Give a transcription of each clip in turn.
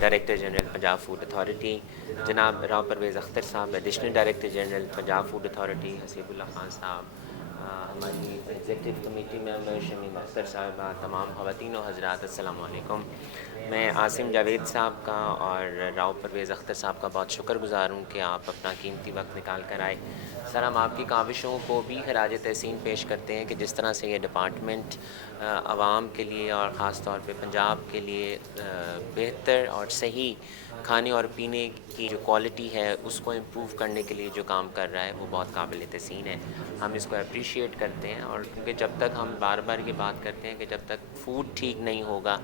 Director general Punjab food authority, जनाब राव परवेज़ अख्तर साहब additional director general Punjab food authority, Hasibullah Khan साहब, हमारी executive committee member Shamim Akhtar साहिबा, तमाम ख़वातीन व हज़रात, अस्सलामु अलैकुम। मैं आसिम जावेद साहब का और राव परवेज़ अख्तर साहब का बहुत शुक्रगुज़ार हूँ कि आप अपना कीमती वक्त निकाल कर आए। सर, हम आपकी काविशों को भी खराज तहसीन पेश करते हैं कि जिस तरह से ये डिपार्टमेंट आवाम के लिए और ख़ास तौर पे पंजाब के लिए बेहतर और सही खाने और पीने की जो क्वालिटी है उसको इम्प्रूव करने के लिए जो काम कर रहा है वो बहुत काबिल तहसीन है। हम इसको अप्रिशिएट करते हैं, और क्योंकि जब तक हम बार बार ये बात करते हैं कि जब तक फ़ूड ठीक नहीं होगा,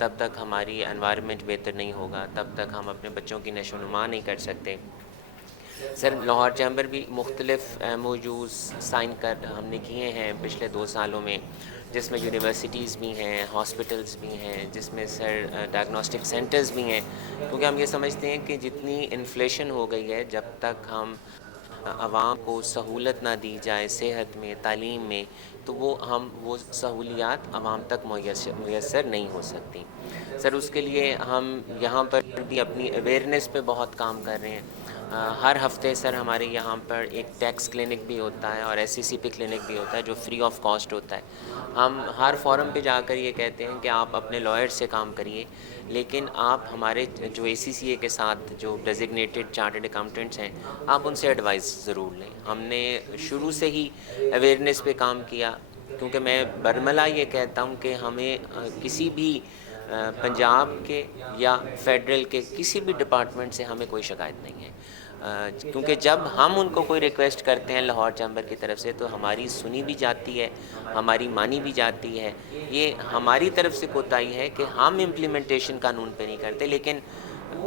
तब तक हमारी एनवायरनमेंट बेहतर नहीं होगा, तब तक हम अपने बच्चों की नशोनुमा नहीं कर सकते। सर, लाहौर चैम्बर भी मुख्तलिफ़ MOUs साइन कर हमने किए हैं पिछले 2 सालों में, जिसमें यूनिवर्सिटीज़ भी हैं, हॉस्पिटल्स भी हैं, जिसमें सर डायग्नोस्टिक सेंटर्स भी हैं, क्योंकि हम ये समझते हैं कि जितनी इन्फ्लेशन हो गई है, जब तक हम आवाम को सहूलत ना दी जाए सेहत में, तालीम में, तो वो सहूलियात आवाम तक मुयस्सर नहीं हो सकती। सर, उसके लिए हम यहाँ पर भी अपनी अवेयरनेस पे बहुत काम कर रहे हैं। हर हफ्ते सर हमारे यहाँ पर एक टैक्स क्लिनिक भी होता है और SCCP क्लिनिक भी होता है जो फ्री ऑफ कॉस्ट होता है। हम हर फोरम पे जाकर ये कहते हैं कि आप अपने लॉयर से काम करिए, लेकिन आप हमारे जो ACCA के साथ जो डेजिग्नेटेड चार्टर्ड अकाउंटेंट्स हैं, आप उनसे एडवाइस ज़रूर लें। हमने शुरू से ही अवेयरनेस पे काम किया, क्योंकि मैं बरमला ये कहता हूँ कि हमें किसी भी पंजाब के या फेडरल के किसी भी डिपार्टमेंट से हमें कोई शिकायत नहीं है, क्योंकि जब हम उनको कोई रिक्वेस्ट करते हैं लाहौर चैम्बर की तरफ से, तो हमारी सुनी भी जाती है, हमारी मानी भी जाती है। ये हमारी तरफ से कोताही है कि हम इम्प्लीमेंटेशन कानून पे नहीं करते, लेकिन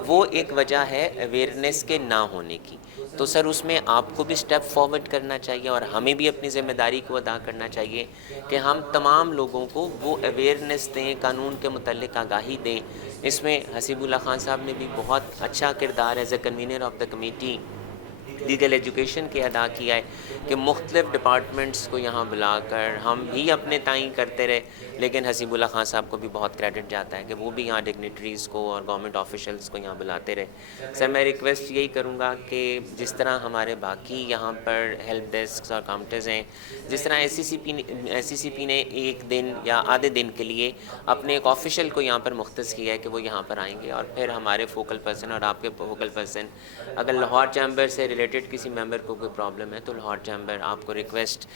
वो एक वजह है अवेयरनेस के ना होने की। तो सर, उसमें आपको भी स्टेप फॉरवर्ड करना चाहिए और हमें भी अपनी ज़िम्मेदारी को अदा करना चाहिए कि हम तमाम लोगों को वो अवेयरनेस दें, कानून के मुतल्लिक़ आगाही दें। इसमें हसीबुल्ला खान साहब ने भी बहुत अच्छा किरदार as a convener of the committee legal education के अदा किया है कि मुख्तलिफ़ डिपार्टमेंट्स को यहाँ बुलाकर हम भी अपने ताई करते रहे, लेकिन हसीबुल्ला खान साहब को भी बहुत क्रेडिट जाता है कि वो भी यहाँ डिग्नेटरीज़ को और गवर्नमेंट ऑफिशल्स को यहाँ बुलाते रहे। सर, मैं रिक्वेस्ट यही करूँगा कि जिस तरह हमारे बाकी यहाँ पर हेल्प डेस्क और काउंटर्स हैं, जिस तरह SCCP ने एक दिन या आधे दिन के लिए अपने एक ऑफिशियल को यहाँ पर मुख्तस किया है कि वो यहाँ पर आएंगे, और फिर हमारे फोकल पर्सन और आपके फोकल पर्सन, अगर लाहौर चैम्बर से रिलेटेड किसी मेंबर को कोई प्रॉब्लम है तो लाहौर चैम्बर आपको रिक्वेस्ट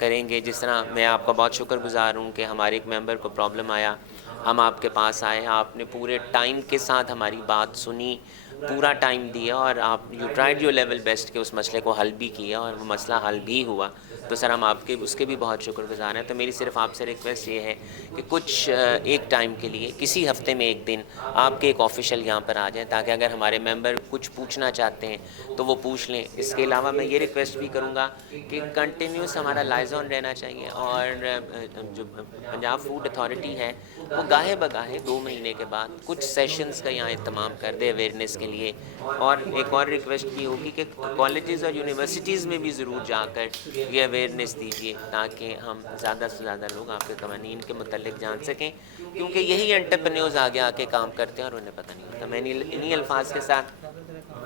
करेंगे। जिस तरह मैं आपका बहुत शुक्रगुज़ार हूँ कि हमारे एक मेंबर को प्रॉब्लम आया, हम आपके पास आए, आपने पूरे टाइम के साथ हमारी बात सुनी, पूरा टाइम दिया, और आप you tried your level best कि उस मसले को हल भी किया और वो मसला हल भी हुआ। तो सर, हम आपके उसके भी बहुत शुक्रगुज़ार हैं। तो मेरी सिर्फ आपसे रिक्वेस्ट ये है कि कुछ एक टाइम के लिए, किसी हफ्ते में एक दिन आपके एक ऑफिशियल यहाँ पर आ जाएं, ताकि अगर हमारे मेंबर कुछ पूछना चाहते हैं तो वो पूछ लें। इसके अलावा मैं ये रिक्वेस्ट भी करूँगा कि कंटिन्यूस हमारा लाइजॉन रहना चाहिए, और जो पंजाब फूड अथॉरिटी है वो गाहे बगाहे 2 महीने के बाद कुछ सेशंस का यहाँ इत्तमाम कर दे अवेयरनेस के लिए। और एक और रिक्वेस्ट भी होगी कि कॉलेजेस और यूनिवर्सिटीज़ में भी ज़रूर जाकर ये अवेयरनेस दीजिए, ताकि हम ज़्यादा से ज़्यादा लोग आपके कवानीन के मुतल्लिक़ जान सकें, क्योंकि यही एंटरप्रेन्योर्स आगे आके काम करते हैं और उन्हें पता नहीं होता। मैं इन्हीं अल्फाज के साथ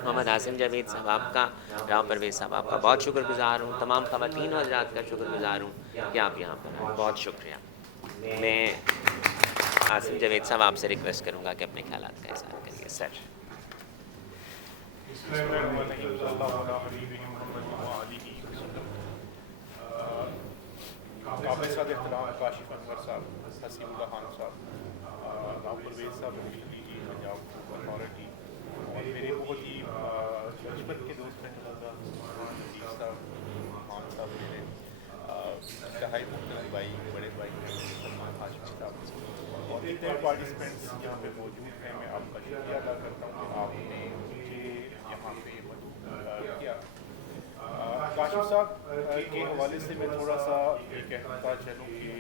मोहम्मद आसिम जावेद साहब आपका, राव परवेज़ साहब आपका बहुत शुक्रगुज़ार हूँ, तमाम ख़वातीन और हज़रात का शुक्रगुज़ार हूँ कि आप यहाँ पर आए। बहुत शुक्रिया। मैं आसिम जावेद साहब आपसे रिक्वेस्ट करूँगा कि अपने ख्यालात का इज़हार करिए। सर, काबिल साद एहतराम काशिफ अनवर साहब, हसीबुल्ला खान साहब, राव परवेज़ साहब पंजाब अथॉरिटी, और मेरे बहुत ही बचपन के दोस्त हैं साहब, खान साहब, मेरे इंतहाई मुख्तरम भाई, बड़े भाई सलमान हाशमी साहब, और इतने पार्टिसिपेंट्स यहाँ पे मौजूद हैं। मैं आपका शुक्रिया अदा करता हूँ कि आपने मुझे यहाँ पे मदद किया। काशिफ साहब के हवाले से मैं थोड़ा सा ये कहता चलूँ कि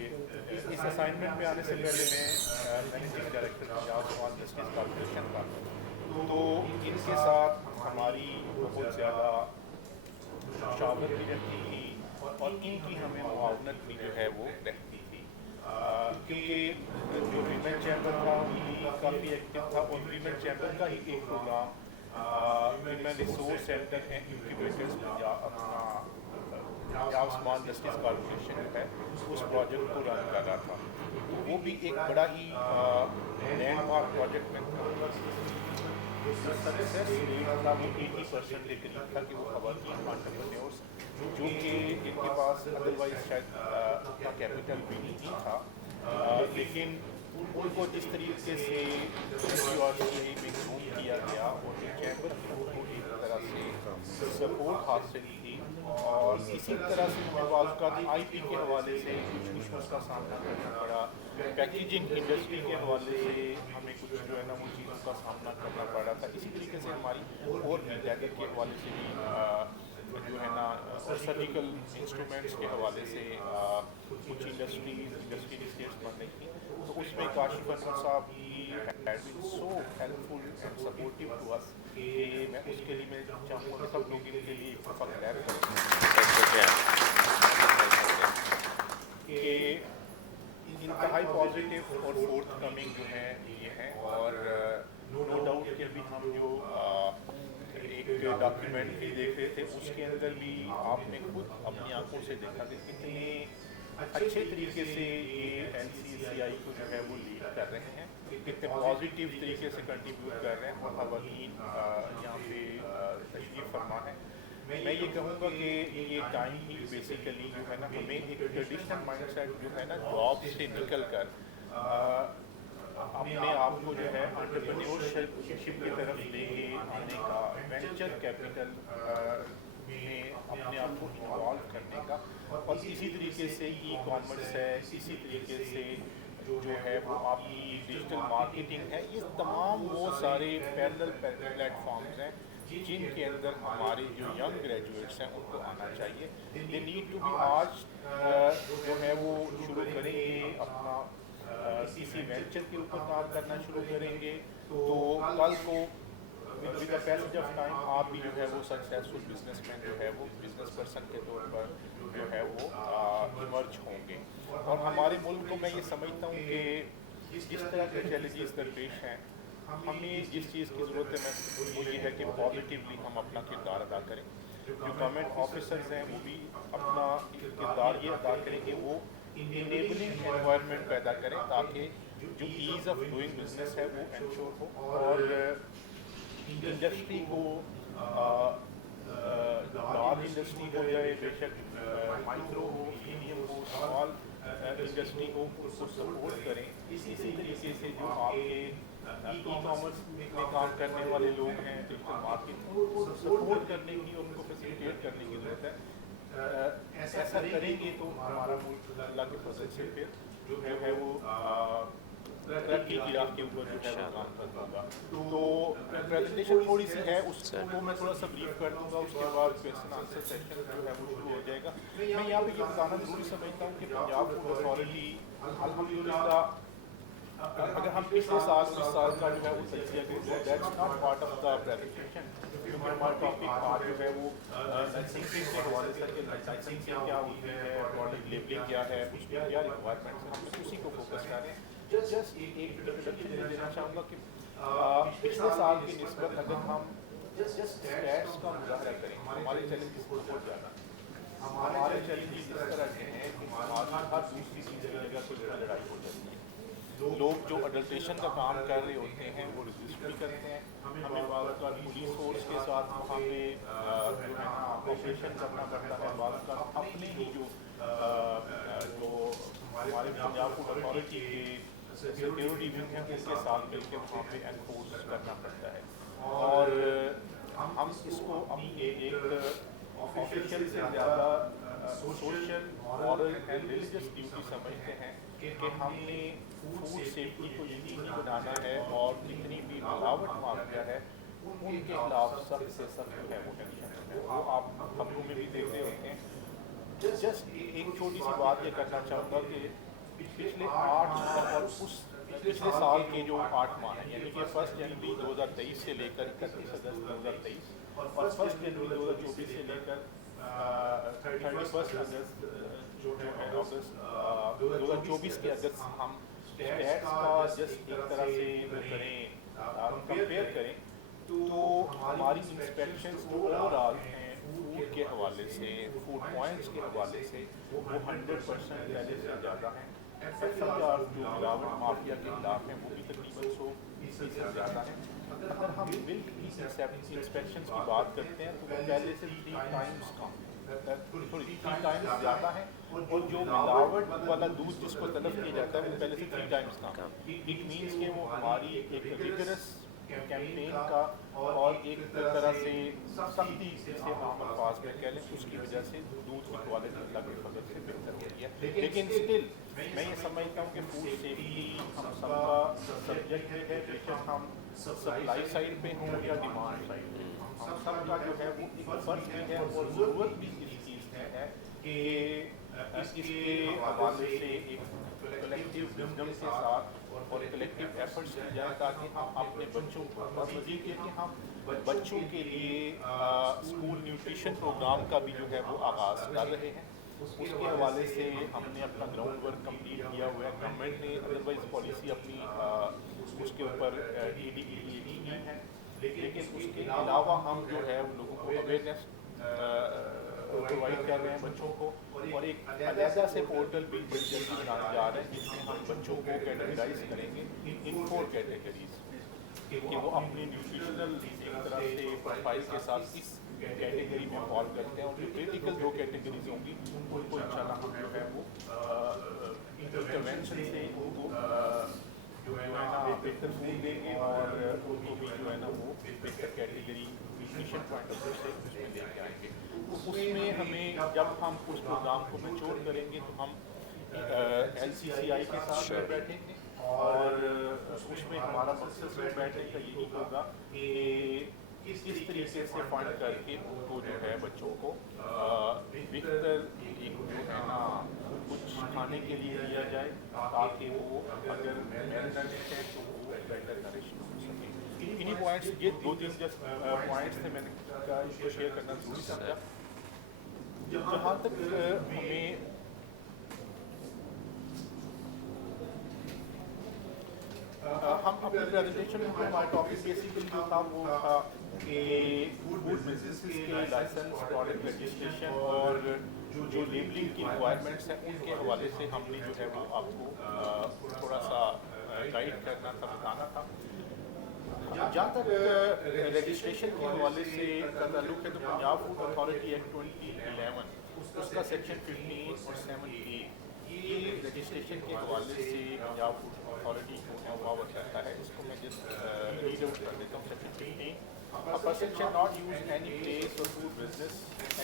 इस असाइनमेंट में आने से पहले मैं managing director Punjab small business corporation का, तो इनके साथ हमारी बहुत ज़्यादा मुशावरत भी रहती थी और इनकी हमें मुआवनत भी जो है वो रहती थी। क्योंकि जो वीमेन चैम्बर था वो काफ़ी एक्टिव था और वीमेन चैम्बर का ही एक programme women resource centre and incubators Punjab small justice corporation जो है उस प्रोजेक्ट को रन कर रहा था। तो वो भी एक बड़ा ही लैंडमार्क प्रोजेक्ट में था। जो सक्सेस रेट था वो 80% के करीब था कि वो खवातीन एंटरप्रेन्योर्स जो कि इनके पास अदरवाइज शायद उतना कैपिटल भी नहीं था, लेकिन उनको जिस तरीके से यूनिवर्सिटी में ग्रूम किया गया और चैम्बर को एक तरह से सपोर्ट हासिल की और इसी तरह से IP के हवाले से कुछ इश्यूज का सामना करना पड़ा, पैकेजिंग इंडस्ट्री के हवाले से हमें कुछ जो है ना वो चीज़ों का सामना करना पड़ा था। इसी तरीके से हमारी और भी लैगर के हवाले से भी जो है ना सर्जिकल इंस्ट्रूमेंट्स के हवाले से कुछ इंडस्ट्री स्टेट्स बन रही थी। तो उसमें काशिफ अनवर साहब ही had been so helpful and supportive to us कि मैं उसके लिए मैं चाहूँगा सब लोगों के लिए एक दफ़ा क्लियर कि इंतहाई पॉजिटिव और फोर्थ कमिंग जो है ये है। और नो डाउट कि अभी हम जो एक डॉक्यूमेंट्री देख रहे थे उसके अंदर भी आपने खुद अपनी आंखों से देखा कि कितने अच्छे तरीके से ये NCCI को जो है वो लीड कर रहे हैं, कितने पॉजिटिव तरीके से कंट्रीब्यूट कर रहे हैं और खवातीन यहाँ पे तशरीफ़ फरमा है। मैं ये कहूँगा कि ये टाइम ही बेसिकली जो है ना हमें एक ट्रेडिशनल माइंडसेट जो है ना जॉब से निकल कर अपने आप को जो है एंटरप्रेन्योरशिप की तरफ लेके आने का, वेंचर कैपिटल में अपने आप को इन्वॉल्व करने का, और इसी तरीके से ई-कॉमर्स है, इसी तरीके से जो है वो आपकी डिजिटल मार्केटिंग है, ये तमाम वो सारे पैरेलल प्लेटफॉर्म्स हैं जिनके अंदर हमारे जो यंग ग्रेजुएट्स हैं उनको आना चाहिए। दे नीड टू बी आज जो है वो शुरू करेंगे अपना किसी वेंचर के ऊपर काम करना शुरू करेंगे तो कल को with the passage of time आप भी जो है वो सक्सेसफुल बिजनेसमैन जो है वो बिजनेस पर्सन के तौर पर जो है वो इमर्ज होंगे। और हमारे मुल्क को मैं ये समझता हूँ कि जिस तरह के चैलेंजेस दरपेश हैं, हमें जिस चीज़ की ज़रूरत है वो ये है कि पॉजिटिवली हम अपना किरदार अदा करें। जो गवर्नमेंट ऑफिसर्स हैं वो भी अपना किरदार ये अदा करें कि वो इनेबलिंग एनवायरनमेंट पैदा करें ताकि जो ईज़ ऑफ डूइंग बिजनेस है वो इंश्योर हो और इंडस्ट्री को लार्ज इंडस्ट्री हो जाए, बेशक माइक्रो हो, मीडियम हो, स्मॉल इंडस्ट्री को उसको सपोर्ट करें। इसी तरीके से जो आपके ई-कॉमर्स में काम करने वाले लोग हैं, डिजिटल मार्केट को सपोर्ट करने की, उनको फैसिलिटेट करने की ज़रूरत है। ऐसा करेंगे तो हमारा मुल्क अल्लाह के फजल से फिर जो है वो तरक्की की राह के ऊपर जो है वो काम कर दूँगा। तो प्रेजेंटेशन थोड़ी सी है उसको मैं थोड़ा सा ब्रीफ कर दूँगा, उसके बाद क्वेश्चन आंसर सेशन जो है वो शुरू हो जाएगा। मैं यहाँ पे ये बताना ज़रूरी समझता हूँ कि पंजाब फूड अथॉरिटी अल्हम्दुलिल्लाह अगर हम पिछले साल और इस साल का जो है वो तजिया करें तो that's not part of the presentation, क्योंकि हमारा टॉपिक आज जो है वो लाइसेंसिंग के हवाले से कि लाइसेंसिंग क्या होती है, प्रोडक्ट लेबलिंग क्या है, उसमें क्या रिक्वायरमेंट्स हैं, हम उसी को फोकस कर रहे हैं। जस्ट एक इंट्रोडक्शन दे देना चाहूँगा कि पिछले साल की निस्बत अगर हम जस्ट स्टैट्स का मुजाहरा करें, हमारे चैलेंजेस बहुत ज़्यादा, हमारे चैलेंजेस इस तरह के हैं कि आज हर दूसरी चीज़ की जगह कुछ लड़ाई हो जाती है। लोग जो अडल्ट्रेशन का काम कर रहे होते हैं वो रजिस्ट भी करते हैं, हमें बार पुलिस फोर्स के साथ वहाँ पे जो है ना ऑपरेशन करना पड़ता है, बार अपने ही जो हमारे पंजाब फूड अथॉरिटी के सिक्योरिटी विंग हैं उनके साथ मिलकर वहाँ पे एनफोर्स करना पड़ता है। और हम इसको अपनी एक ऑफिशियल से ज़्यादा social, moral and religious duty समझते हैं कि हमने फूड सेफ्टी को यकीनी बनाना है और जितनी भी मिलावट माफिया है उनके खिलाफ सख्त से सख्त जो है वो एक्शन है, वो आप खबरों में भी देख रहे होते हैं। जस्ट एक छोटी सी बात ये करना चाहूँगा कि पिछले 8 और उस पिछले साल के जो 8 माह हैं, यानी कि 1 जनवरी 2023 से लेकर 31 अगस्त 2023 और 1 जनवरी 2024 से लेकर 31 अगस्त जो है अगस्त 2024 के अगस्त हम स्टैट्स का जस्ट एक तरह से वो करें कंपेयर करें तो हमारी इंस्पेक्शंस जो ओवरऑल हैं फूड के हवाले से, फूड पॉइंट्स के हवाले से वो 100% पहले से ज़्यादा हैं। FIR जो मिलावट माफिया के खिलाफ हैं वो भी तकरीबन 100% ज़्यादा है। अगर हम मिल्क की इंस्पेक्शन की बात करते हैं तो वो पहले से 3 टाइम्स कम सॉरी 3 टाइम्स ज़्यादा है, और जो मिलावट वाला दूध जिसको तलब किया जाता है वो पहले से 3 टाइम्स कम। इट मीन्स कि वो हमारी एक रिगरस कैंपेन का और एक तरह से सख्ती जिसे आम अल्फाज में कह लें उसकी वजह से दूध की क्वालिटी अल्लाह के फजल से बेहतर हो रही है। लेकिन स्टिल मैं ये समझता हूँ कि फूड सेफ्टी हम सबका सब्जेक्ट है, बेशक हम सप्लाई साइड पे हों या डिमांड साइड पे, हम सबका जो है वो एक फ़र्ज भी है और ज़रूरत भी इस चीज़ की है कि इसके हवाले से एक कलेक्टिव विजडम के साथ और कलेक्टिव एफर्ट्स की जाए ताकि हम अपने बच्चों को, और मज़ीद ये कि हम बच्चों के लिए स्कूल न्यूट्रिशन प्रोग्राम का भी जो है वो आगाज़ कर रहे हैं। उसके हवाले से हमने अपना ग्राउंड वर्क कंप्लीट किया हुआ है। गवर्नमेंट ने अदरवाइज पॉलिसी अपनी उसके ऊपर ED के लिए की है, लेकिन उसके अलावा हम जो है उन लोगों को अवेयरनेस प्रोवाइड कर रहे हैं बच्चों को, और एक अलहदा से पोर्टल भी बड़ी जल्दी बनाने जा रहे हैं जिसमें हम बच्चों को कैटेगराइज करेंगे इन 4 कैटेगरीज कि वो अपनी न्यूट्रिशनल एक तरह से प्रोफाइल के साथ इस कैटेगरी में फॉल करते हैं, और जो क्रिटिकल 2 कैटेगरीज होंगी उनको इंशाल्लाह हम जो है वो इंटरवेंशन से उनको जो है ना बेहतर फूड देंगे और उनको भी जो है ना वो बेहतर category nutrition point of view से उसमें लेके आएंगे। तो उसमें हमें जब हम उस प्रोग्राम को मैच्योर करेंगे तो हम LCCI के साथ में बैठेंगे, और उसमें हमारा मकसद सिर्फ बैठने का यही होगा कि किस तरीके से फंड करके उनको जो है बच्चों को बेहतर एक जो है ना कुछ खाने के लिए दिया जाए ताकि वो अगर मेंटेनेंस है तो वो बेहतर नरिश हो सके। इन्हीं पॉइंट्स, ये 2-3 जस्ट पॉइंट्स थे मैंने इसको शेयर करना जरूरी समझा। जहाँ तक हमें हम अपने प्रेजेंटेशन में हमारा टॉपिक बेसिकली जो था वो था कि फूड बिजनेस के लाइसेंस, प्रोडक्ट रजिस्ट्रेशन और जो लेबलिंग की रिक्वायरमेंट्स हैं उनके हवाले से हमने जो है वो आपको थोड़ा सा गाइड करना था, बताना था। जहाँ तक रजिस्ट्रेशन के हवाले से का ताल्लुक है तो पंजाब फूड अथॉरिटी एक्ट 2011 उसका सेक्शन 15 और 7A ये रजिस्ट्रेशन के हवाले से पंजाब फूड अथॉरिटी को अवगत करता है। इसको मैं जस्ट रीड आउट कर देता हूँ। Section 15, a person shall not use any place or food business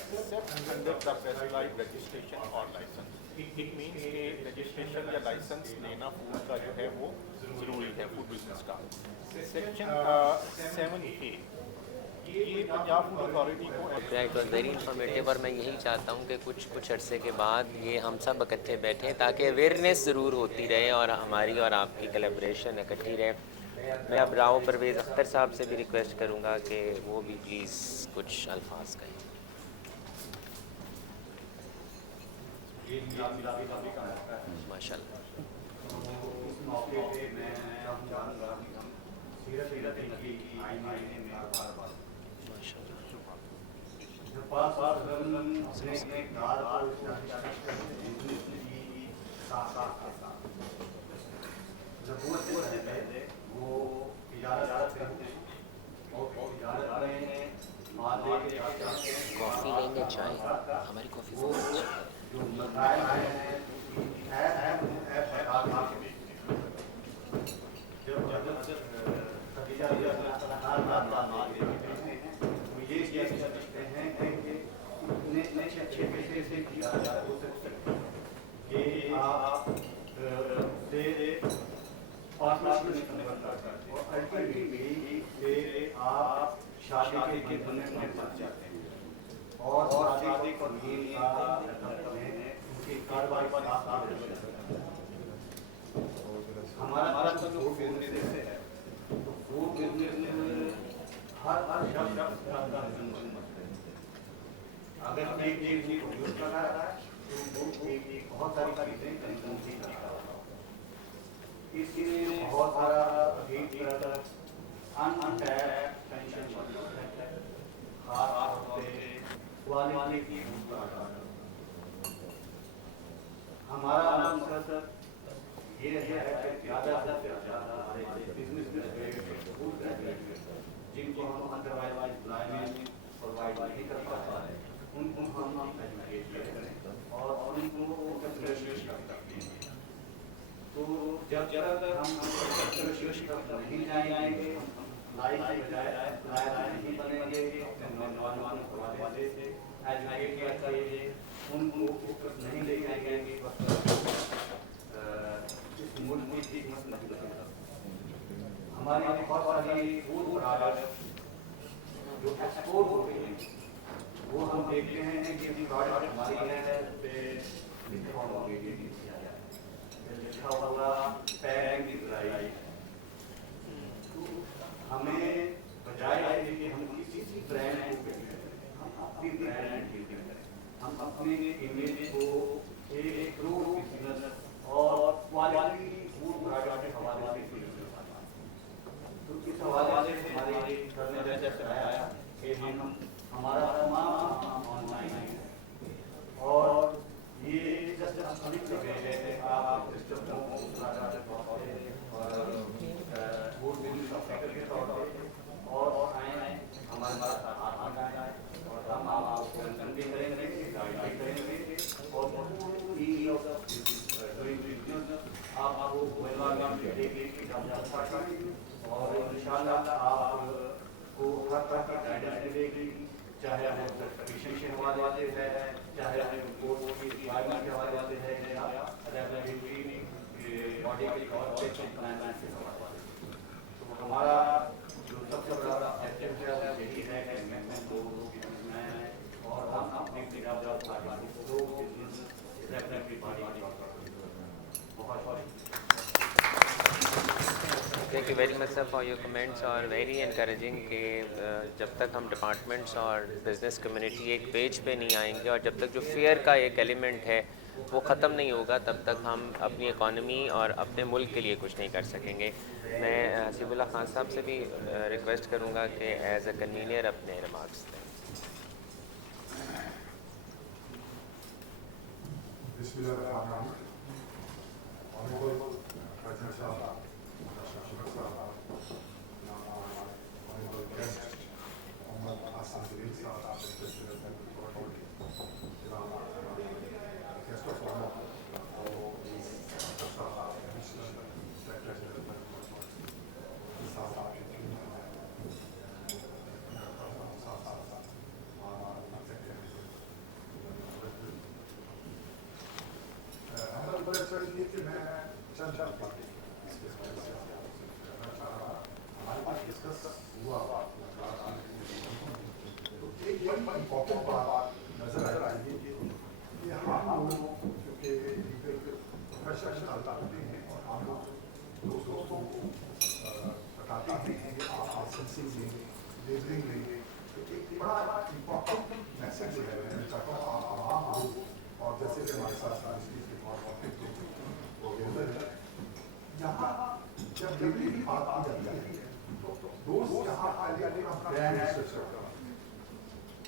except under the prescribed registration or license. It means कि रजिस्ट्रेशन या लाइसेंस लेना फूड का जो है वो ज़रूरी है फूड बिजनेस का। सेक्शन 7A ये पंजाब फूड अथॉरिटी को इट वॉज वेरी इंफॉर्मेटिव, और मैं यही चाहता हूँ कि कुछ अरसे के बाद ये हम सब इकट्ठे बैठें ताकि अवेयरनेस ज़रूर होती रहे और हमारी और आपकी कोलैबोरेशन इकट्ठी रहे। मैं अब राव परवेज़ अख्तर साहब से भी रिक्वेस्ट करूँगा कि वो भी प्लीज़ कुछ अल्फाज कहें। माशाल्लाह। कॉफ़ी लेंगे, चाय? हमारी कॉफ़ी बहुत अच्छी शादी के बंधन में फंस जाते हैं और शादी को उनकी कार्रवाई पर हमारा तो जो फूड बिजनेस है तो फूड बिजनेस में हर शख्स का अगर एक चीज प्रोड्यूस कर रहा है तो वो एक बहुत सारी चीजें कंज्यूम भी करता है। इसमें बहुत सारा एक तरह अनटैप्ड टेंशन मौजूद है, खास तौर पे क्वालिटी की फूड। हमारा मकसद ये है कि ज़्यादा से ज़्यादा हमारे बिजनेस में फूड ग्रेजुएट जिनको हम अदरवाइज एम्प्लॉयमेंट प्रोवाइड नहीं कर पाते हैं, उनको हम एजुकेट करें और उनको ग्रेजुएट करते हैं। तो जब तक हम ग्रेजुएट तक नहीं जाएंगे, लाइफ की बजाय लाइफ नहीं बनेंगे, अपने नौजवानों को हवाले से एजुकेट करिए, उनको फोकस नहीं ले जाएंगे, इस मुल्क की कीमत नहीं बनेगा। हमारी बहुत सारी फूड प्रोडक्ट्स जो एक्सपोर्ट हो रही हैं, वो हम देखते हैं कि प्रोडक्ट हमारी है पे लिखा हुआ पैक की ड्राई। हमें बजाय कि हम किसी ब्रांड को हम अपनी ब्रांड बिल्डिंग करें, हम अपने इमेज को एक ग्रोथ बिजनेस और क्वालिटी फूड प्रोडक्ट के हवाले से तो इस हवाले से हमारी करने जैसे आया कि हम हमारा तमाम काम ऑनलाइन है और ये जस्ट अनिक है आप सिस्टम को और फूड बिजनेस सेक्टर के तौर पर और आए हमारे पास हाथ आए और हम आपको भी करेंगे, गाइड करेंगे और पूरी आपको और इंशाल्लाह आपको हर तरह की गाइडेंस मिलेगी, चाहे हमें सर्टिफिकेशन के हवाले से है, चाहे हमें कोर्स की रिक्वायरमेंट के हवाले से है या अवेलेबिलिटी बॉडी के कॉर्पोरेशन प्लान के हवाले से। तो हमारा जो सबसे बड़ा ऑब्जेक्टिव है यही है कि मैं लोगों की मैं और हम अपनी पार्टी को बिजनेस डेफिनेटली बॉडी बहुत thank you very much sir for your comments और वेरी इनकरेजिंग कि जब तक हम डिपार्टमेंट्स और बिज़नेस कम्युनिटी एक पेज पे नहीं आएंगे और जब तक जो फेयर का एक एलिमेंट है वो ख़त्म नहीं होगा तब तक हम अपनी इकॉनमी और अपने मुल्क के लिए कुछ नहीं कर सकेंगे। मैं हसीबुल्लाह खान साहब से भी रिक्वेस्ट करूँगा कि एज अ कन्वीनियर अपने रिमार्क्स दें।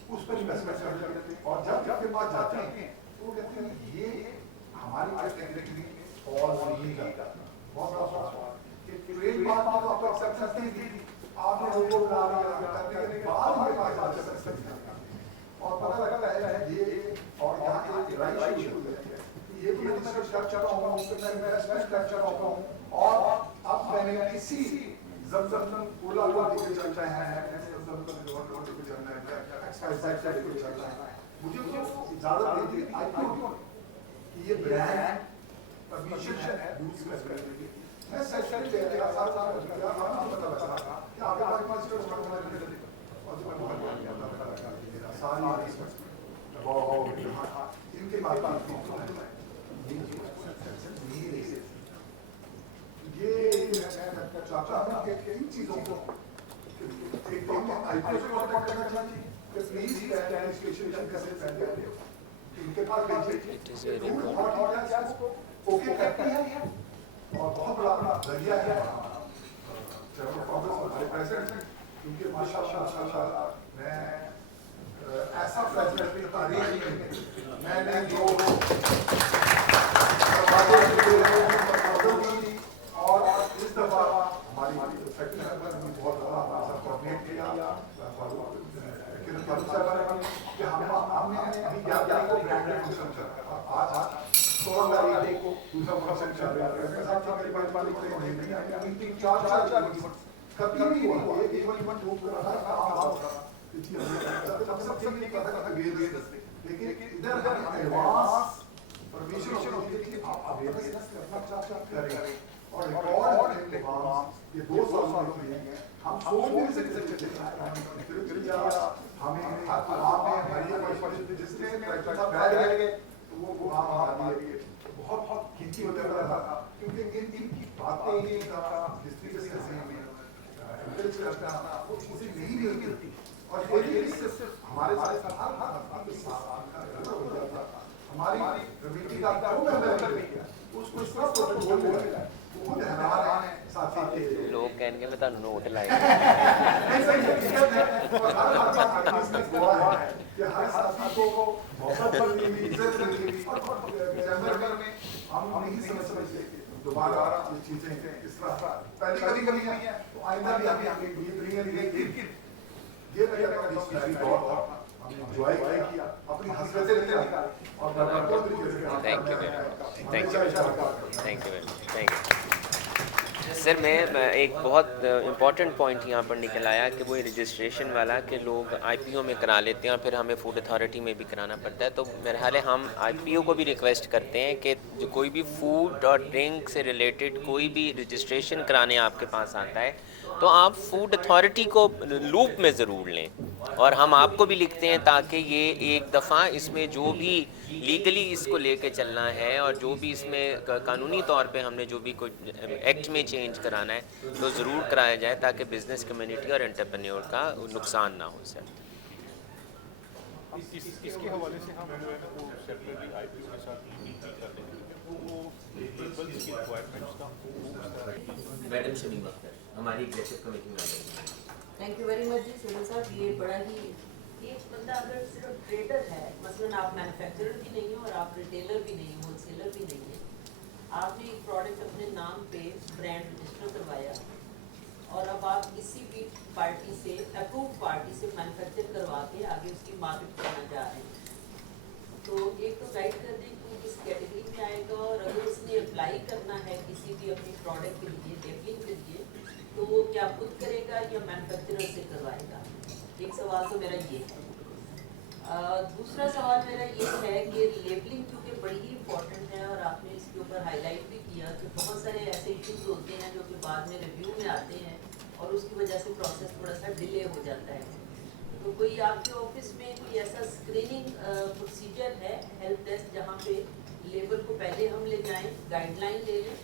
उस पर इन्वेस्टमेंट करते हैं और जब के पास जाते हैं तो कहते हैं ये हमारी कैटेगरी और नहीं करता। बहुत कि ट्रेन बात तो आप एक्सेप्ट करते हैं, आपने लोगों को करने के बाद हमारे पास आ सकते हैं और पता लगता है ये और यहाँ एक राइट शुरू करते हैं, ये भी मैं रिसर्च कर रहा हूँ, मैं इन्वेस्टमेंट कर रहा हूँ और अब मैंने किसी जमजम ओला लेके चलता है, मुझे इजाजत दे दी कि ये ब्रांड परमिशन है यूज करने की। मैं सेशन ले रहा था पता लगा कि आपके पास स्टोर और सारी इनके बाद ये मैं चाहता हूँ कि इन चीज़ों को एक तो हम आईपीओ से कॉन्टैक्ट करना चाहिए कि प्लीज स्टैंड स्टेशन कैसे पहले इनके पास भेजिए It is very food important. और क्या इसको ओके करती है और बहुत बड़ा जरिया है चलो कांग्रेस हमारे प्रेसिडेंट क्योंकि माशाल्लाह मैं ऐसा प्रेसिडेंट की तारीख में मैंने जो और इस दफा हमारी सेक्रेटरी ने बहुत बड़ा हमारा कोऑर्डिनेट किया कि हमने अभी 11 तारीख को ब्रांडेड फंक्शन चल रहा है आज 16 तारीख को दूसरा फंक्शन चल रहा है इसके साथ मेरी बात वाली कोई नहीं है अभी 3-4 कभी भी हुआ एक इवेंट हो रहा था काम सब सब नहीं पता था वेरियस लेकिन इधर एडवांस परमिशन होती है कि आप अवेयरनेस करना करें और रिकॉर्ड के बाद ये 2 साल हो गए हैं हम सोच नहीं सकते हमें आराम में हमारी परिस्थिति जिसने बैठ गए तो वो आम आदमी बहुत बहुत खींची होते रहा था क्योंकि इनकी बातें हिस्ट्री के से हमें एनकरेज करना वो चीजें नहीं मिलती और ये सिर्फ हमारे साथ हर साथ हो जाता हमारी कमेटी का जो मेंबर नहीं है उसको इस तरह से बोल रहे हैं वो खुद हैरान है साथी के लोग कहेंगे मैं तो नोट लाए नहीं सही है और हर बार इसमें हुआ है कि हर साथी को मोहब्बत मिली इज्जत मिली और चैम्बर में हम नहीं समझते दोबारा ये चीजें इस तरह पहले कभी हुई है तो आइंदा भी हमें ये लेकिन ये लगा हिस्ट्री दौर हमने एंजॉय किया अपनी हसरतें निकाली और बराबर तरीके से thank you thank you thank you sir मैं एक बहुत इम्पॉर्टेंट पॉइंट यहाँ पर निकल आया कि वो रजिस्ट्रेशन वाला कि लोग आईपीओ में करा लेते हैं और फिर हमें फूड अथॉरिटी में भी कराना पड़ता है तो मेरे ख्याल है हम आईपीओ को भी रिक्वेस्ट करते हैं कि जो कोई भी फूड और ड्रिंक से रिलेटेड कोई भी रजिस्ट्रेशन कराने आपके पास आता है तो आप फूड अथॉरिटी को लूप में ज़रूर लें और हम आपको भी लिखते हैं ताकि ये एक दफ़ा इसमें जो भी लीगली इसको लेके चलना है और जो भी इसमें कानूनी तौर पे हमने जो भी कोई एक्ट में चेंज कराना है तो ज़रूर कराया जाए ताकि बिज़नेस कम्युनिटी और एंटरप्रेन्योर का नुकसान ना हो सर। इसके हवाले से हम जो है ना वो सेपरेटली आईपीओ के साथ मीटिंग कर लेंगे वो लेबल्स की रिक्वायरमेंट्स का मैडम शमीम अख्तर हमारी एग्जीक्यूटिव कमेटी में थैंक यू वेरी मच जी सिविल साहब ये बड़ा ही एक बंदा अगर सिर्फ ट्रेडर है मसलन आप मैन्युफैक्चरर भी नहीं हो और आप रिटेलर भी नहीं हो होलसेलर भी नहीं है आपने एक प्रोडक्ट अपने नाम पे ब्रांड रजिस्टर करवाया और अब आप किसी भी पार्टी से अप्रूव पार्टी से मैन्युफैक्चर करवा के आगे उसकी मार्केट करना चाह रहे हैं तो एक तो गाइड कर दें कि किस कैटेगरी में आएगा और अगर उसने अप्लाई करना है किसी भी अपने प्रोडक्ट के लिए लेबलिंग के लिए तो वो क्या खुद करेगा या मैन्युफैक्चरर से करवाएगा एक सवाल तो मेरा ये है दूसरा सवाल मेरा ये है कि लेबलिंग क्योंकि बड़ी ही इम्पोर्टेंट है और आपने इसके ऊपर हाईलाइट भी किया कि बहुत सारे ऐसे इश्यूज होते हैं जो कि बाद में रिव्यू में आते हैं और उसकी वजह से प्रोसेस थोड़ा सा डिले हो जाता है तो कोई आपके ऑफिस में कोई ऐसा स्क्रीनिंग प्रोसीजर है हेल्प डेस्क जहाँ पे लेबर को पहले हम ले जाएं गाइडलाइन ले लें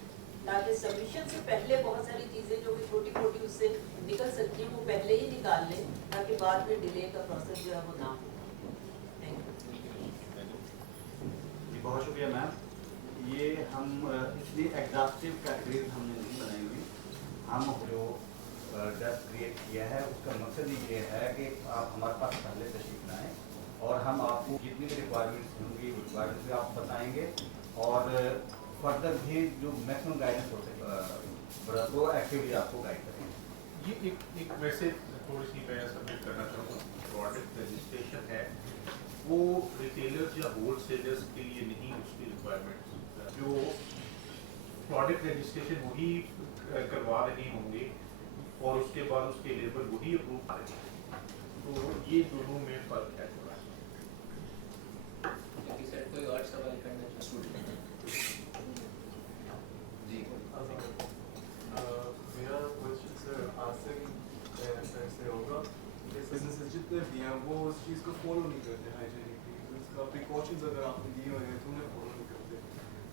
ताकि सबमिशन से पहले बहुत सारी चीज़ें जो कि छोटी छोटी उससे निकल सकती हैं वो पहले ही निकाल लें ताकि बाद में डिले का प्रोसेस जो है वो ना हो। बहुत शुक्रिया मैम ये हम इतनी एग्जॉस्टिव कैटेगरीज हमने नहीं बनाई हुई हम जो डेस्क क्रिएट किया है उसका मकसद ही ये है कि आप हमारे पास पहले तशरीफ लाएँ और हम आपको जितनी भी रिक्वायरमेंट्स होंगी रिक्वायरमेंट्स भी आप बताएंगे और फर्दर भी जो मैक्सिमम गाइडेंस हो सके वो एक्टिवली आपको गाइड करेंगे। ये एक वैसे थोड़ी सी मैं सबमिट करना चाहूँगा प्रोडक्ट रजिस्ट्रेशन है वो रिटेलर्स या होलसेलर्स के लिए नहीं उसकी रिक्वायरमेंट्स जो प्रोडक्ट रजिस्ट्रेशन वही करवा रहे होंगे और उसके बाद उसके लेबल वही अप्रूव आ रहे हैं तो ये दोनों में फर्क है थोड़ा सर कोई और सवाल करना चाहिए जी मेरा क्वेश्चन सर आसिम सर से होगा कि बिजनेसेस जितने भी हैं वो उस चीज़ को फॉलो नहीं करते हाइजीनिकली तो उसका प्रिकॉशंस अगर आपने लिए हुए हैं तो उन्हें फॉलो नहीं करते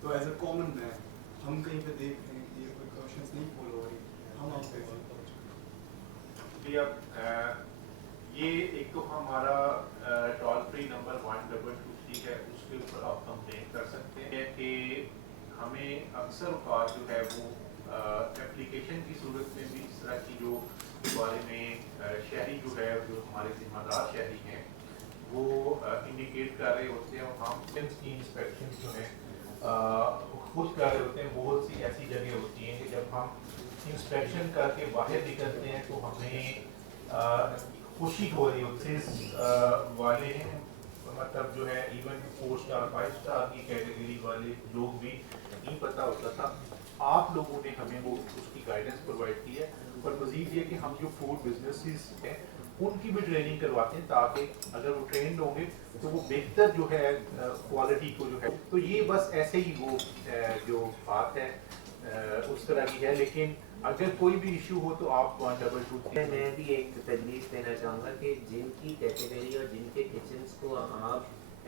तो एज अ कॉमन मैन हम कहीं पे देख रहे हैं कि ये प्रिकॉशंस नहीं फॉलो हो रही हम आप कैसे भैया ये एक तो हमारा टोल फ्री नंबर 1223 है, उसके ऊपर आप कंप्लेन कर सकते हैं कि हमें अक्सर औकात जो है वो एप्लीकेशन की सूरत में भी इस तरह की जो के बारे में शहरी जो है जो हमारे जिम्मेदार शहरी हैं वो इंडिकेट कर रहे होते हैं, और हम की इंस्पेक्शन जो है खुद कर रहे होते हैं। बहुत सी ऐसी जगह होती हैं कि जब हम इंस्पेक्शन करके बाहर निकलते हैं तो हमें खुशी हो रही होती है वाले हैं, मतलब जो है इवन 4 स्टार 5 स्टार की कैटेगरी वाले लोग भी नहीं पता होता था। आप लोगों ने हमें वो उसकी गाइडेंस प्रोवाइड की है, और मज़ीद ये कि हम जो फूड बिजनेसेस हैं उनकी भी ट्रेनिंग करवाते हैं ताकि अगर वो ट्रेंड होंगे तो वो बेहतर जो है क्वालिटी को जो है, तो ये बस ऐसे ही वो जो बात है उस तरह की है। लेकिन अगर कोई भी इशू हो तो आप 1223 मैं भी एक तजवीज़ देना चाहूँगा कि जिनकी कैटेगरी और जिनके किचन्स को आप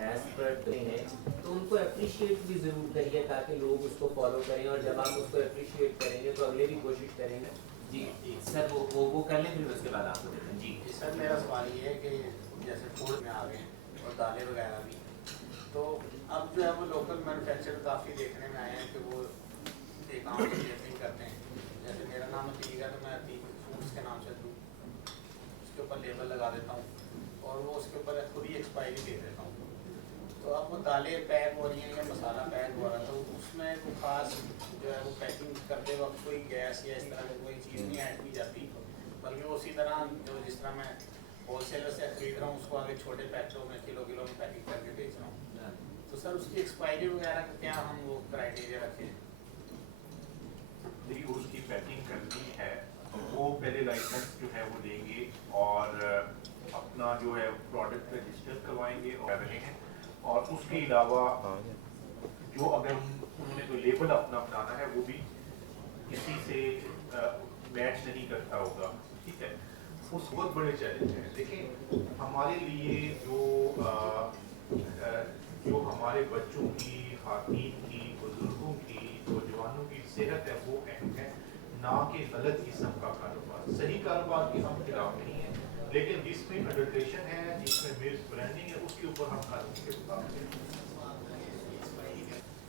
एज पर दे हैं तो उनको अप्रिशिएट भी ज़रूर करिए ताकि लोग उसको फॉलो करें, और जब आप उसको अप्रिशिएट करेंगे तो अगले भी कोशिश करेंगे। जी सर वो कर लें, फिर उसके बाद आपको देते हैं। जी सर, मेरा सवाल ये है कि जैसे फूड में आ गए और दालें वगैरह भी, तो अब जो है वो लोकल मैन्युफैक्चरर काफ़ी देखने में आए हैं कि वो एक आम लेबलिंग करते हैं। जैसे मेरा नाम अतीक है तो मैं अतीक फूड्स के नाम से दूँ उसके ऊपर लेबल लगा देता हूँ और वो उसके ऊपर खुद ही एक्सपायरी दे देता हूँ। तो अब वो दालें पैक हो रही हैं या मसाला पैक हो रहा है, तो उसमें वो खास जो है वो पैकिंग करते वक्त कोई गैस या इस तरह की कोई चीज़ नहीं ऐड की जाती, बल्कि वो उसी तरह जो जिस तरह मैं होलसेलर से खरीद रहा हूँ उसको आगे छोटे पैकेटों में किलो किलो में पैकिंग करके बेच रहा हूँ। तो सर उसकी एक्सपायरी वगैरह का क्या हम वो क्राइटेरिया रखें? देखिए उसकी पैकिंग करनी है वो पहले लाइसेंस जो है वो लेंगे और अपना जो है प्रोडक्ट रजिस्टर करवाएंगे और रहे हैं, और उसके अलावा जो अगर उन्होंने तो लेबल अपना बनाना है वो भी किसी से मैच नहीं करता होगा, ठीक है। उस बहुत बड़े चैलेंज हैं। देखिए हमारे लिए जो हमारे बच्चों की, खातन की, बुजुर्गों की, नौजवानों की सेहत है वो अहम है, ना कि गलत किस्म का कारोबार। सही कारोबार के हम खिलाफ नहीं है, लेकिन जिसमें अडल्ट्रेशन है, जिसमें मिस ब्रांडिंग है, उसके ऊपर हम कानून के मुताबिक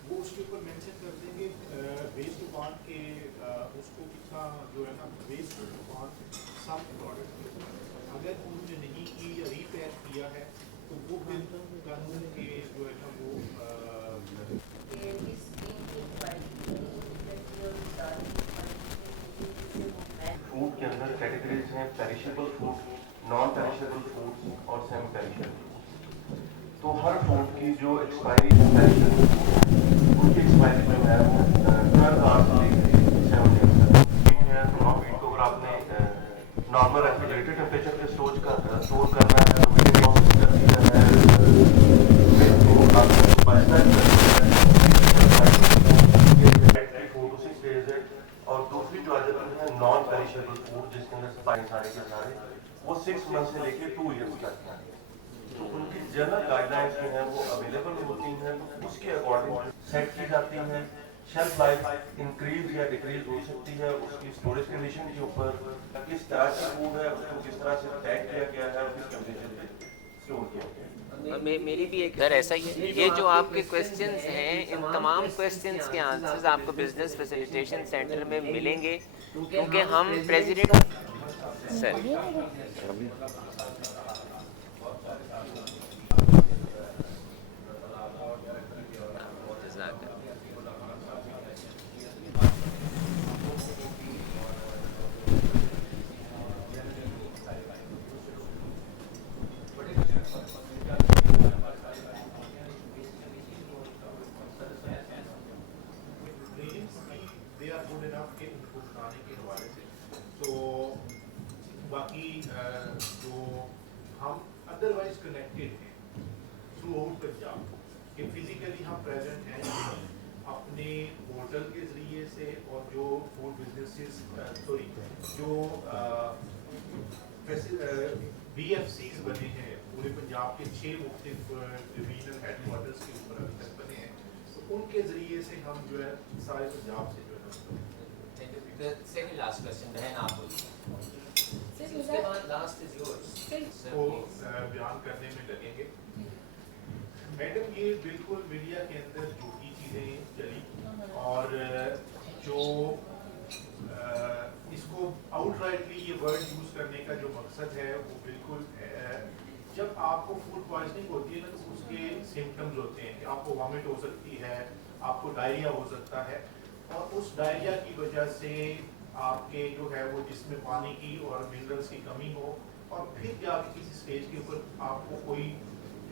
वो उसके ऊपर मेंशन कर देंगे वेस्ट टू पार्ट के उसको कितना जो है ना waste to part some product के ऊपर अगर उन्होंने नहीं की या रीपैक किया है तो वो फिर कानून के जो है ना वो फूड के अंदर कैटेगरीज हैं perishable food, non perishable foods और सेमी पेरिशेबल। तो हर फूड की जो एक्सपायरी उनकी एक्सपायरी जो है वो 12 आवर्स से लेकर 7 डेज तक है। तो मीट को अगर आपने नॉर्मल रेफ्रिजरेटेड टेम्परेचर पे स्टोर करना है तो मीट प्रोसेस कर दिया है, तो आपको बचता है 4 to 6 days है। और दूसरी जो अवेलेबल है नॉन पेरिशेबल फूड जिसके अंदर सारे के सारे वो 6 मंथ से लेकर 2 ईयर्स तक है। तो उनकी जनरल गाइडलाइंस जो है वो अवेलेबल होती हैं, तो उसके अकॉर्डिंग सेट की जाती हैं। शेल्फ लाइफ इंक्रीज या डिक्रीज हो सकती है उसकी स्टोरेज कंडीशन के ऊपर, किस तरह की फूड है उसको किस तरह से पैक किया गया है, किस कंडीशन में स्टोर किया गया है। मेरी भी एक घर ऐसा ही है। ये जो आपके क्वेश्चंस हैं, इन तमाम क्वेश्चंस के आंसर्स आपको बिजनेस फैसिलिटेशन सेंटर में मिलेंगे, क्योंकि हम president sir they are good enough के उनको बनाने के हवाले से। तो बाकी जो हम अदरवाइज कनेक्टेड हैं थ्रू आउट पंजाब कि फिजिकली हम प्रेजेंट हैं अपने होटल के ज़रिए से, और जो फूड बिजनेसेस सॉरी जो BFCs बने हैं पूरे पंजाब के 6 मुख्तलिफ डिवीजनल हेडक्वार्टर्स के ऊपर अभी तक बने हैं, तो उनके ज़रिए से हम जो है सारे पंजाब से जो है सेकंड लास्ट क्वेश्चन बहन आप बोलिए। सर उसके बाद लास्ट इज योर्स को बयान करने में लगेंगे। मैडम ये बिल्कुल मीडिया के अंदर झूठी चीज़ें चली और जो इसको आउटराइटली ये वर्ड यूज़ करने का जो मकसद है वो बिल्कुल जब आपको फूड पॉइजनिंग होती है ना तो उसके सिम्टम्स होते हैं कि आपको वॉमिट हो सकती है, आपको डायरिया हो सकता है और उस डायरिया की वजह से आपके जो है वो जिसमें पानी की और मिनरल्स की कमी हो और फिर जाके किसी स्टेज के ऊपर आपको कोई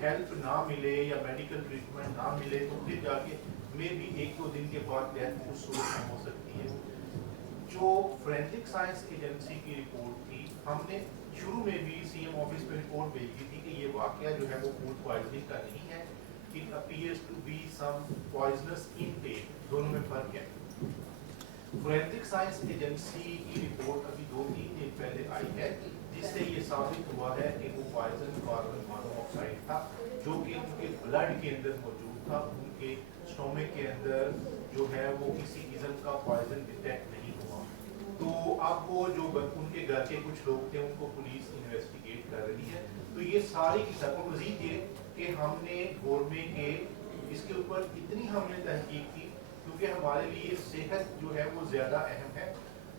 हेल्प ना मिले या मेडिकल ट्रीटमेंट ना मिले तो फिर जाके मे भी 1-2 दिन के बाद डेथ उस सूरत में हो सकती है। जो फोरेंसिक साइंस एजेंसी की रिपोर्ट थी, हमने शुरू में भी सीएम ऑफिस में रिपोर्ट भेजी थी कि ये वाकया जो है वो फूड पॉइजनिंग का नहीं है, it appears to be some poisonous intake, दोनों में फर्क है। फोरेंसिक साइंस एजेंसी की रिपोर्ट अभी 2-3 दिन पहले आई है जिससे ये साबित हुआ है कि वो पॉइजन कार्बन मोनोऑक्साइड था जो कि उनके ब्लड के अंदर मौजूद था, उनके स्टोमक के अंदर जो है वो किसी किस्म का पॉइजन डिटेक्ट नहीं हुआ। तो अब वो जो उनके घर के कुछ लोग थे उनको पुलिस इन्वेस्टिगेट कर रही है। तो ये सारी की सब मजीद ये कि हमने गवर्नमेंट के इसके ऊपर इतनी हमने तहकीक की क्योंकि हमारे लिए सेहत जो है वो ज़्यादा अहम है।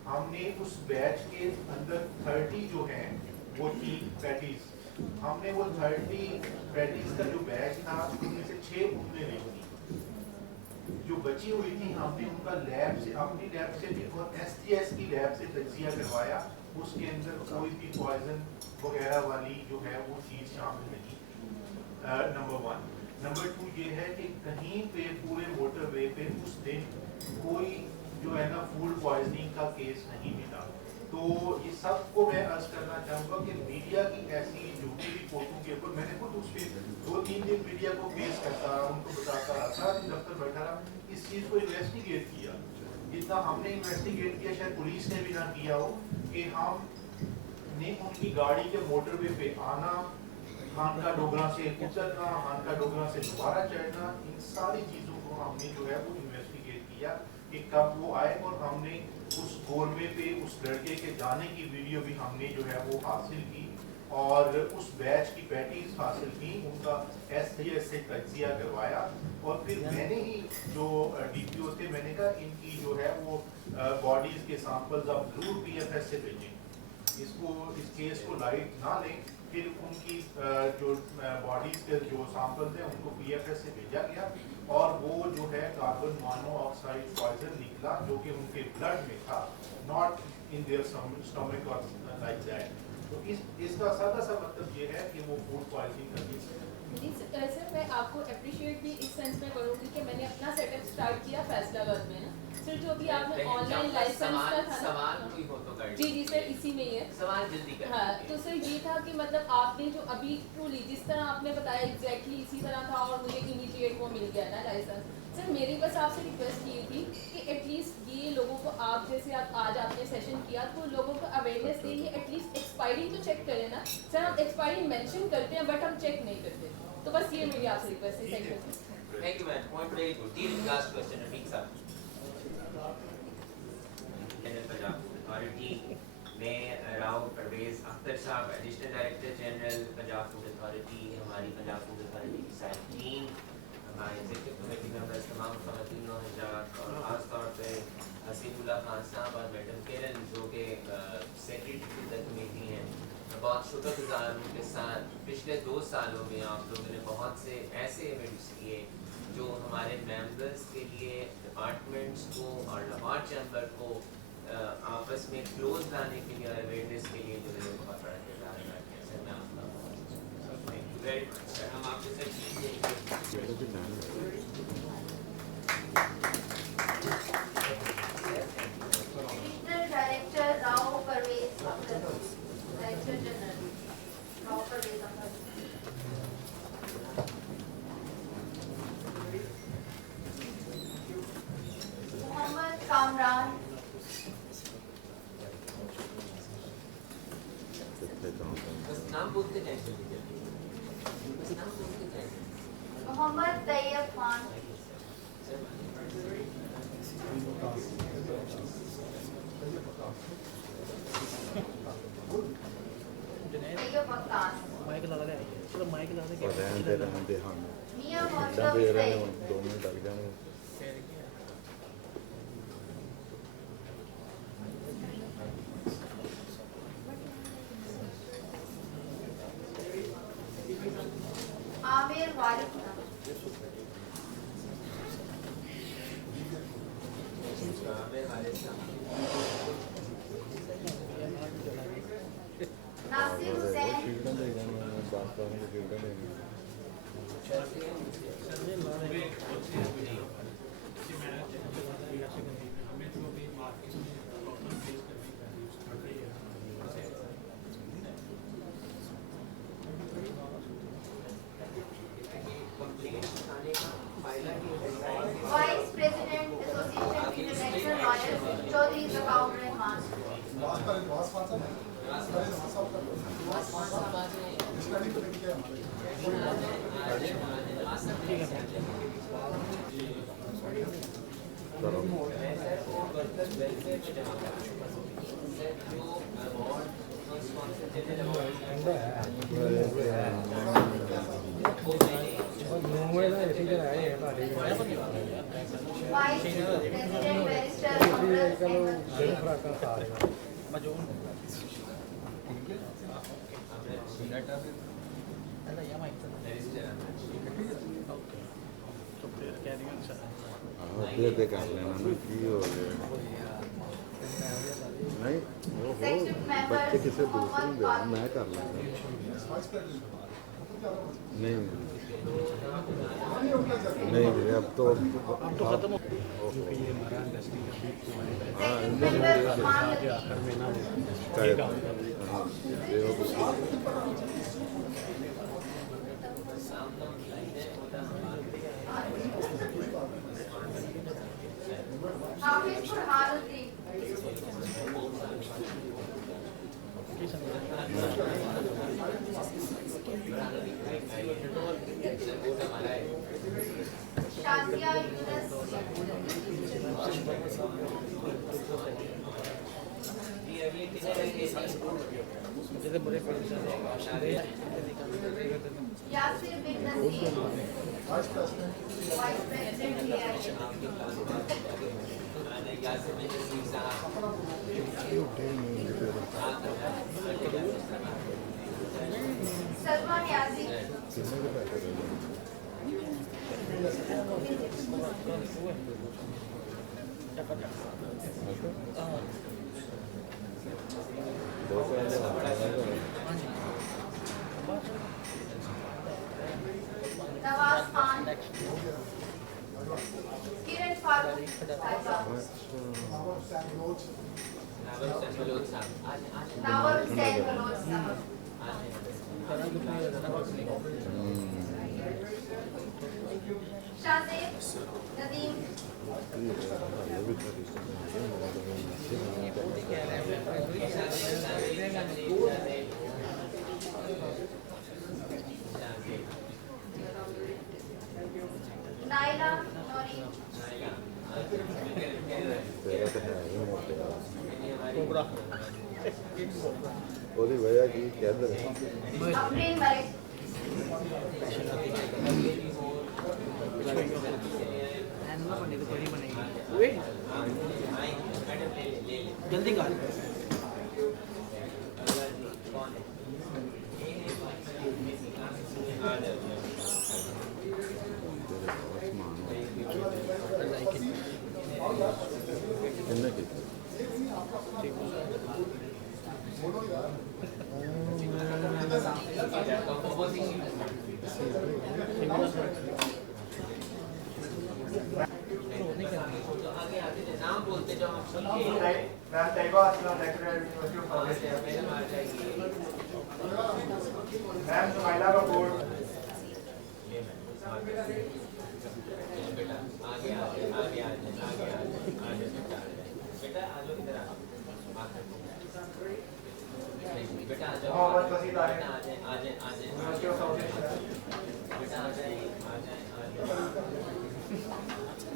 हमने उस बैच के अंदर 30 जो हैं वो थी पैटीज, हमने वो 30 पैटीज का जो बैच था उनमें से 6 उनने नहीं थी, जो बची हुई थी हमने उनका लैब से अपनी लैब से भी और SGS की लैब से तजिया करवाया, उसके अंदर कोई भी पॉइजन वगैरह वाली जो है वो चीज़ शामिल नहीं। नंबर 1। नंबर 2 ये है कि कहीं पे पूरे मोटरवे पे उस दिन कोई जो है ना फूड पॉइजनिंग का केस नहीं मिला। तो ये सबको मैं अर्ज करना चाहूँगा कि मीडिया की ऐसी झूठी रिपोर्टों के ऊपर मैंने खुद उस पर 2-3 दिन मीडिया को पेश करता रहा, उनको बताता रहा, सारा दिन दफ्तर बैठा रहा, इस चीज़ को इन्वेस्टिगेट किया। जितना हमने इन्वेस्टिगेट किया शायद पुलिस ने भी ना किया हो कि हमने उनकी गाड़ी के मोटरवे पे आना, खानका डोगरा से उतरना, खानका डोगरा से दोबारा चढ़ना, इन सारी चीज़ों को हमने जो है वो इन्वेस्टिगेट किया कि कब वो आए और हमने उस गोरवे पे उस लड़के के जाने की वीडियो भी हमने जो है वो हासिल की और उस बैच की पैटीज हासिल की, उनका SGS से तजिया करवाया और फिर मैंने ही जो DPO थे मैंने कहा इनकी जो है वो बॉडीज़ के सैंपल्स आप जरूर PFS से भेजें, इसको इस केस को लाइट ना लें। फिर उनकी जो बॉडीज के जो सैंपल्स हैं उनको PFS से भेजा गया और वो जो है कार्बन मोनोऑक्साइड पॉइजन निकला जो कि उनके ब्लड में था, नॉट इन देयर स्टमक और लाइक दैट। तो इसका सादा सा मतलब ये है कि वो फूड पॉइजनिंग का केस है। सर मैं आपको अप्रिशिएट भी इस सेंस में करूँगी कि मैंने अपना सेटअप स्टार्ट किया फैसलाबाद में ना सर, जो अभी आपने ऑनलाइन लाइसेंस का था सवाल कोई हो तो कर जी सर इसी में ही है सवाल जल्दी कर। हाँ तो सर ये था कि मतलब आपने जो अभी ट्रूली जिस तरह आपने बताया एग्जैक्टली इसी तरह था और मुझे इमीडिएट वो मिल गया ना लाइसेंस। सर मेरी बस आपसे रिक्वेस्ट की थी कि एटलीस्ट ये लोगों को आप जैसे आप आज आपने सेशन किया तो लोगों को अवेयरनेस के लिए एटलीस्ट एक्सपायरी तो चेक करें ना सर। हम एक्सपायरी मेंशन करते हैं बट हम चेक नहीं करते, तो बस ये मेरी आपसे रिक्वेस्ट है। Thank you ma'am, point very good. तीन लास्ट क्वेश्चन रफीक साहब। पंजाब अथॉरिटी में राव परवेज अख्तर साहब additional director general Punjab food authority, हमारी पंजाब फूड अथॉरिटी की सारी टीम, हमारे एग्जीक्यूटिव कमेटी मेंबर्स, तमाम ख़वातीन और हज़रात और ख़ास तौर पर हसीबुल्लाह खान साहब और मैडम किरण जो कि सेक्रेटरी की कमेटी हैं, बहुत शुक्रगुजार हूँ के साथ पिछले 2 सालों में आप लोगों ने बहुत से ऐसे इवेंट्स किए जो हमारे मेंबर्स के लिए, डिपार्टमेंट्स को और लाहौर चैम्बर को आपस में क्लोज लाने के लिए और अवेयरनेस के लिए जो है बहुत बड़ा किरदार अदा किया। सर मैं आपका thank you very much sir. हम आपसे sir additional director Rao Parvez Akhtar, director general Rao Parvez Akhtar. Mohammad Kamran, बस नाम बोलते जाएंगे, बस नाम बोलते जाएंगे। मोहम्मद तैयब खान, तैयब अक्कास माइक ला दे चलो माइक ला दे रहते हाँ मियां इतना मोहम्मद दे रहे सईद हैं 2 मिनट लग जाएंगे आमिर वारिस नासिर हुसैन शील्डें दे देंगे बात करने की शील्डें देंगे vice president association international lawyers Chaudhry Zakaur Rehman vice president barrister Amrat Ahmad दे कर लेना ना की हो गया नहीं वो सेक्शन मेंबर बच्चे किसी दूसरे मोहम्मद दे फारूक मैं कर लेंगा नहीं नहीं अब तो खत्म हाँ मेंबर उस्मान हाफिज बुरहानुद्दीन शाजिया यूनुस यासिर बिन नसीर वाइस प्रेसिडेंट सलमान यासी नवाज खान किरण फारूक साहिबा नावर हुसैन बलोच साहब शाहजेब नदीम नाइला नौरी तेरा तो है ही मोटे ਉਹਦੀ ਵਜ੍ਹਾ ਕੀ ਕਹਿੰਦੇ ਨੇ अफरीन मलिक जल्दी कर ਕਿੰਨੇ ਕੀ नाम बोलते जाओ ma'am Tayyaba Aslam lecturer university of pharmacy ma'am Sumaila का board Mohammad Waseed Arif university of South Asia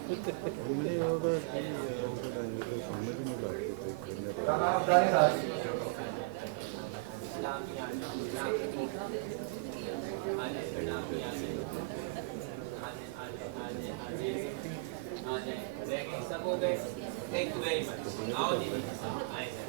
हमने ਉਹਦਾ ਕੀ ਉਹਦਾ ਸਮਝ ਨਹੀਂ ਲੱਗਦੀ ਕਿੰਨੇ राना अब्दाली राज Thank you very much.